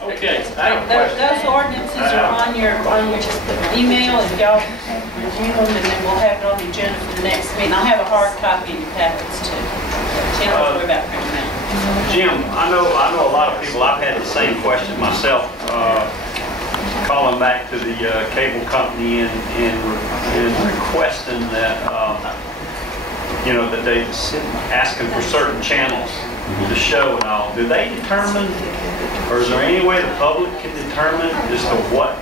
Okay, I have a question. Those ordinances are on your email. If y'all review them, and then we'll have it on the agenda for the next meeting. I'll have a hard copy in your packets too. Can't worry about printing out. Jim, I know a lot of people, I've had the same question myself, calling back to the cable company and requesting that, you know, that they asking for certain channels to show and all. Do they determine, or is there any way the public can determine as to what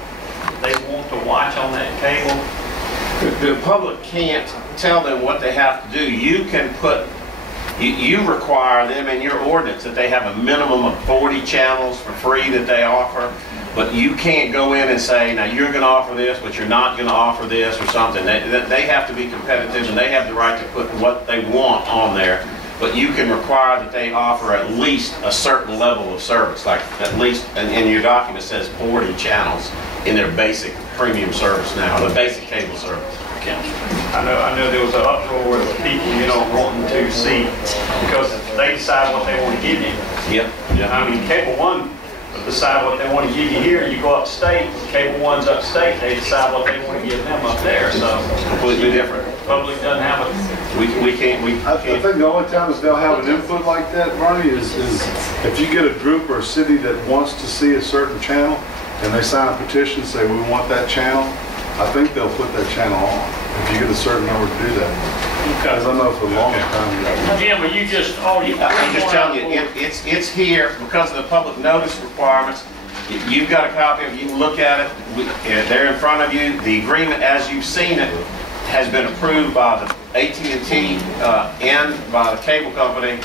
they want to watch on that cable? The public can't tell them what they have to do. You can put, you require them in your ordinance that they have a minimum of 40 channels for free that they offer, but you can't go in and say, now you're going to offer this, but you're not going to offer this or something. They have to be competitive, and they have the right to put what they want on there. But you can require that they offer at least a certain level of service, like at least, and your document says 40 channels in their basic premium service now, the basic cable service. I know there was an uproar with people, you know, wanting to see, because they decide what they want to give you. Yep. I mean, Cable One decide what they want to give you here, and you go upstate. Cable One's upstate, they decide what they want to give them up there. So Completely different. Public doesn't have a. We can't. I think the only times they'll have an input like that, Ronnie, is if you get a group or a city that wants to see a certain channel and they sign a petition and say we want that channel, I think they'll put that channel on if you get a certain number to do that. Because I know for a long time. Jim, are you just I'm just telling you, it's here because of the public notice requirements. You've got a copy of it. You can look at it. They're in front of you. The agreement, as you've seen it, has been approved by the AT&T and by the cable company.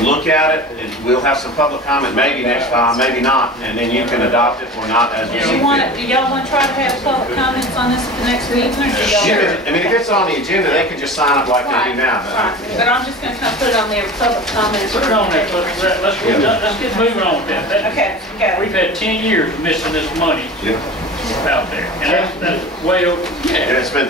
Look at it, and we'll have some public comment maybe next time, maybe not, and then you can adopt it or not as you see fit. Do y'all want to try to have public comments on this at the next meeting? Or do y'all I mean, if it's on the agenda, they can just sign up like they do now. Right. But I'm just going to kind of put it on there, public comments. put it on there? Let's get moving on with that. Okay. We've had 10 years of missing this money out there, and that's way over. And it's been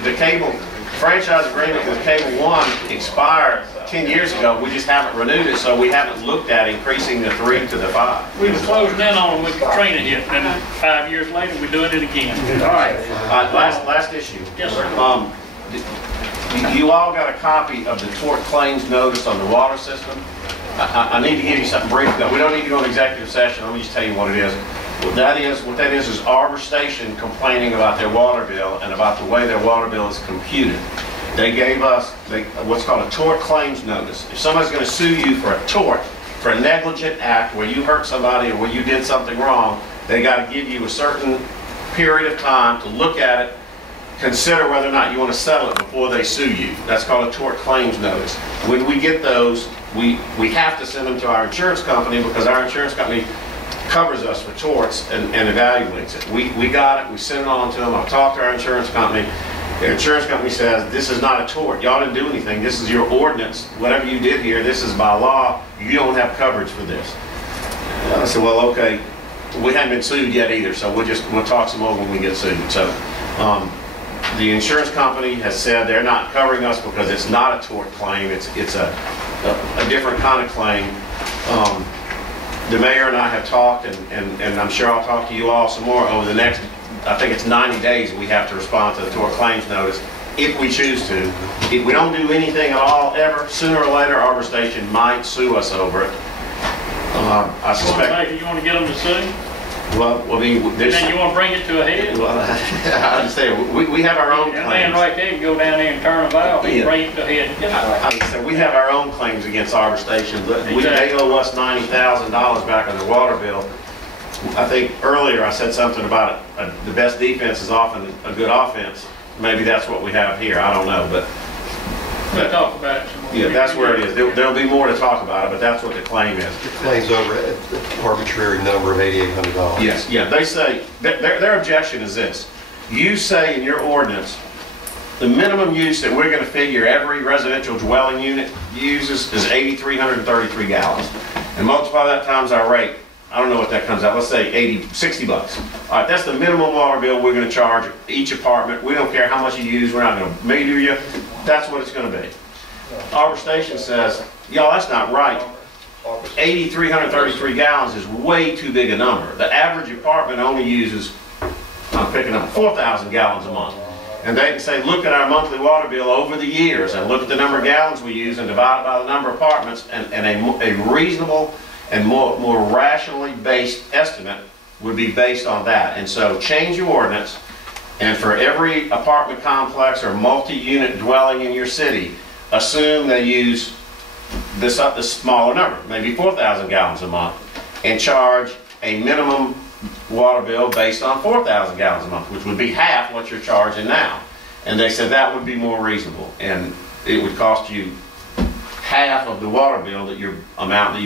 the cable franchise agreement with Cable One expired 10 years ago. We just haven't renewed it, so we haven't looked at increasing the 3 to the 5. We were closing in on them with Katrina hit, and then 5 years later, we're doing it again. All right. Last issue. Yes, sir. You all got a copy of the tort claims notice on the water system. I need to give you something brief. We don't need to go into executive session. Let me just tell you what it is. What that is Arbor Station complaining about their water bill and about the way their water bill is computed. They gave us what's called a tort claims notice. If somebody's going to sue you for a tort, for a negligent act where you hurt somebody or where you did something wrong, they got to give you a certain period of time to look at it, consider whether or not you want to settle it before they sue you. That's called a tort claims notice. When we get those, we have to send them to our insurance company because our insurance company covers us for torts and evaluates it. We got it, we sent it on to them. I've talked to our insurance company. The insurance company says, this is not a tort. Y'all didn't do anything. This is your ordinance. Whatever you did here, this is by law. You don't have coverage for this. I said, well, okay. We haven't been sued yet either, so we'll talk some more when we get sued. So the insurance company has said they're not covering us because it's not a tort claim. It's a different kind of claim. The mayor and I have talked, and I'm sure I'll talk to you all some more over the next, I think it's 90 days we have to respond to the tort claims notice if we choose to. If we don't do anything at all ever, sooner or later Arbor Station might sue us over it. I suspect. You want to get them to sue? Well, I mean, there's... And then you want to bring it to a head? Well, I understand. We have our own claims. That man right there can go down there and turn a valve and bring it to a head. I understand. We have our own claims against Arbor Station. They owe us $90,000 back on their water bill. I think earlier I said something about the best defense is often a good offense. Maybe that's what we have here. I don't know, but we'll talk about it some more. Yeah, that's where it is. There'll be more to talk about it, but that's what the claim is. The claim's over an arbitrary number of $8,800. Yes, yeah. They say their objection is this: you say in your ordinance the minimum use that we're going to figure every residential dwelling unit uses is 8,333 gallons, and multiply that times our rate. I don't know what that comes out. Let's say 60 bucks. All right, that's the minimum water bill we're going to charge each apartment. We don't care how much you use. We're not going to meter you. That's what it's going to be. Arbor Station says, y'all, that's not right. 8,333 gallons is way too big a number. The average apartment only uses, I'm picking up 4,000 gallons a month. And they can say, look at our monthly water bill over the years and look at the number of gallons we use and divide it by the number of apartments, and a reasonable and more rationally based estimate would be based on that. And so change your ordinance, and for every apartment complex or multi-unit dwelling in your city, assume they use this smaller number, maybe 4,000 gallons a month, and charge a minimum water bill based on 4,000 gallons a month, which would be half what you're charging now. And they said that would be more reasonable, and it would cost you half of the water bill that you're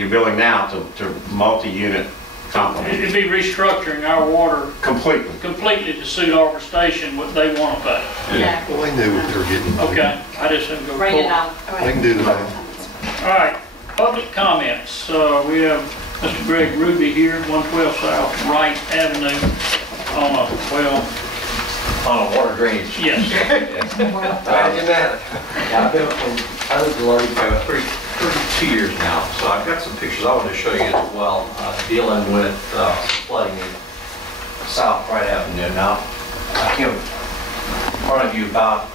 billing now to multi-unit companies. It'd be restructuring our water Completely. to suit Arbor Station what they want to pay. Yeah. Well, they knew what they were getting. Okay, I just didn't go. Bring it forward. on. They can do the math. All right, public comments. We have Mr. Greg Ruby here, 112 South Wright Avenue On a water drainage. yes. Imagine that. I've been I lived in Largo for 32 years now, so I've got some pictures I want to show you as well, dealing with flooding in South Wright Avenue. Now, I came in front of you about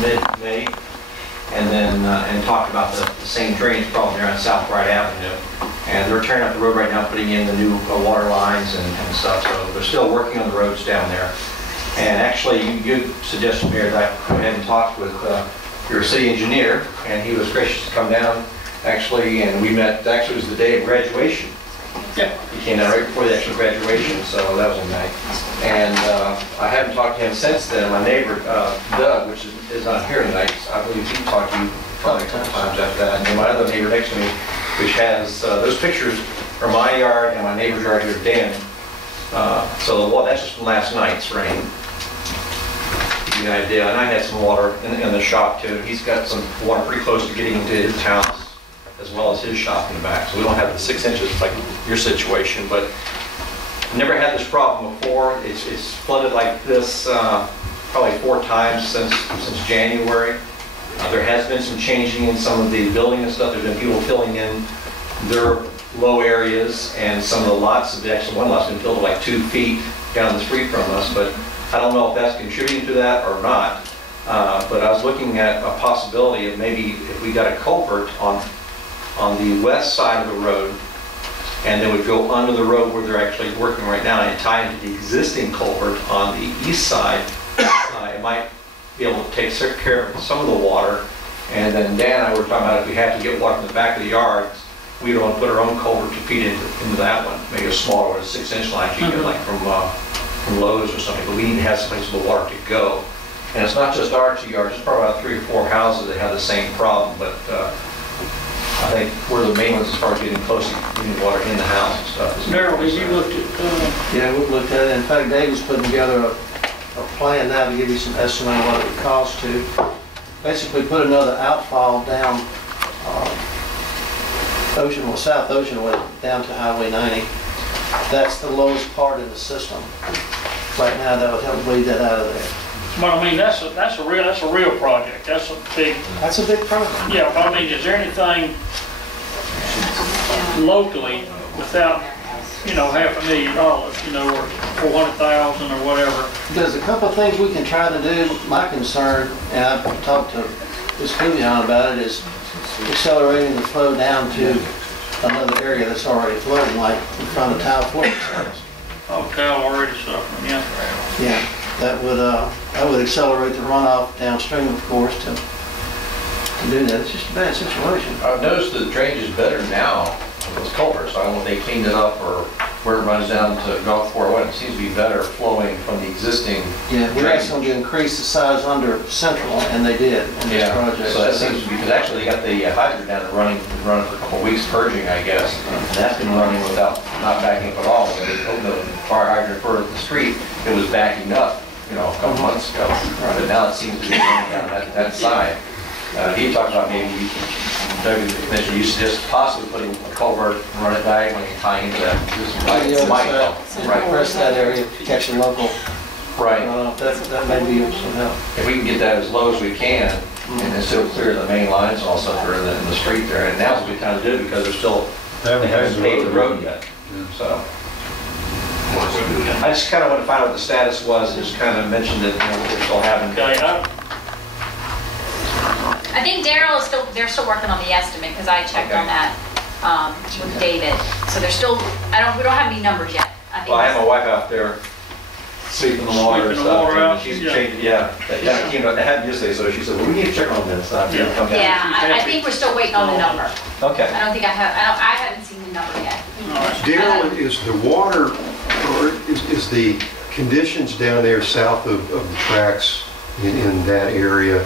mid-May, and then and talked about the same drainage problem there on South Wright Avenue. And they're tearing up the road right now, putting in the new water lines and stuff, so they're still working on the roads down there. And actually, you suggested, Mayor, that I go ahead and talk with your city engineer, and he was gracious to come down, actually, and we met, actually it was the day of graduation. Yeah. He came down right before the actual graduation, so that was nice. And I haven't talked to him since then. My neighbor, Doug, which is not here tonight, I believe he talked to you probably a couple times after that. And then my other neighbor next to me, which has, those pictures are my yard and my neighbor's yard here, Dan. So the water, that's just from last night's rain. To give you an idea. And I had some water in the shop too. He's got some water pretty close to getting into his house, as well as his shop in the back. So we don't have the 6 inches like your situation, but never had this problem before. It's flooded like this probably 4 times since January. There has been some changing in some of the building and stuff. There's been people filling in their low areas, and some of the lots, actually one lot's been filled like 2 feet down the street from us, but I don't know if that's contributing to that or not. But I was looking at a possibility of maybe if we got a culvert on the west side of the road, and they would go under the road where they're actually working right now and tie into the existing culvert on the east side, it might be able to take care of some of the water. And then Dan and I were talking about if we had to get water from the back of the yards, we'd want to put our own culvert to feed into that one, maybe a smaller 6-inch line you get like from Lowe's or something, but we need to have some place for the water to go. And it's not just our 2 yards, it's probably about 3 or 4 houses that have the same problem, but I think we're the main ones as far as getting close to getting water in the house and stuff. Daryl, have you looked at, Yeah, we've looked at it. In fact, David's putting together a plan now to give you some estimate of what it would cost to basically put another outfall down South Ocean Way down to Highway 90. That's the lowest part of the system. Right now, that would help bleed that out of there. but I mean, that's a real project. That's a big, That's a big problem. yeah, but I mean, is there anything locally without, $500,000, or 400,000 or whatever? There's a couple of things we can try to do. My concern, and I've talked to Ms. Kuvion about it, is accelerating the flow down to another area that's already flooding, like in front of Tile Fort. Hotel already suffering, yeah. Yeah, that would accelerate the runoff downstream, of course, to do that. It's just a bad situation. I've noticed the drainage is better now on those culverts. I don't know if they cleaned it up or where it runs down to Gulf 401. It seems to be better flowing from the existing. Yeah, we asked them to increase the size under Central, and they did in this project. So that seems to be, because actually they got the hydrant down there running for a couple of weeks purging, I guess. And that's been running without, not backing up at all. When they opened the fire hydrant further up the street, it was backing up, a couple months ago. But now it seems to be running down that side. He talked about maybe, Doug mentioned, you suggest possibly putting a culvert and run it diagonally and tying into that. Might help. Right. Press that area, catch the local Right. runoff. That may be of some help. If we can get that as low as we can, and it's still clear the main lines and all stuff are in the street there, and now's a good time to do it because they're still, they haven't paved the road yet, so. I just kind of want to find out what the status was, and just kind of mention that, what they're still having. Okay, I think Daryl is still, they're still working on the estimate, because I checked on that with David. So they're still, we don't have any numbers yet. Well, I had my wife out there sweeping the water and Sweeping the stuff. water and out, She's yeah. changed, yeah. That came up, that happened yesterday, so she said, well, we need to check on this. I Yeah. come down. Yeah, I think we're still waiting on the number. Okay. I don't think I haven't seen the number yet. Daryl, is the water, or is the conditions down there south of the tracks in that area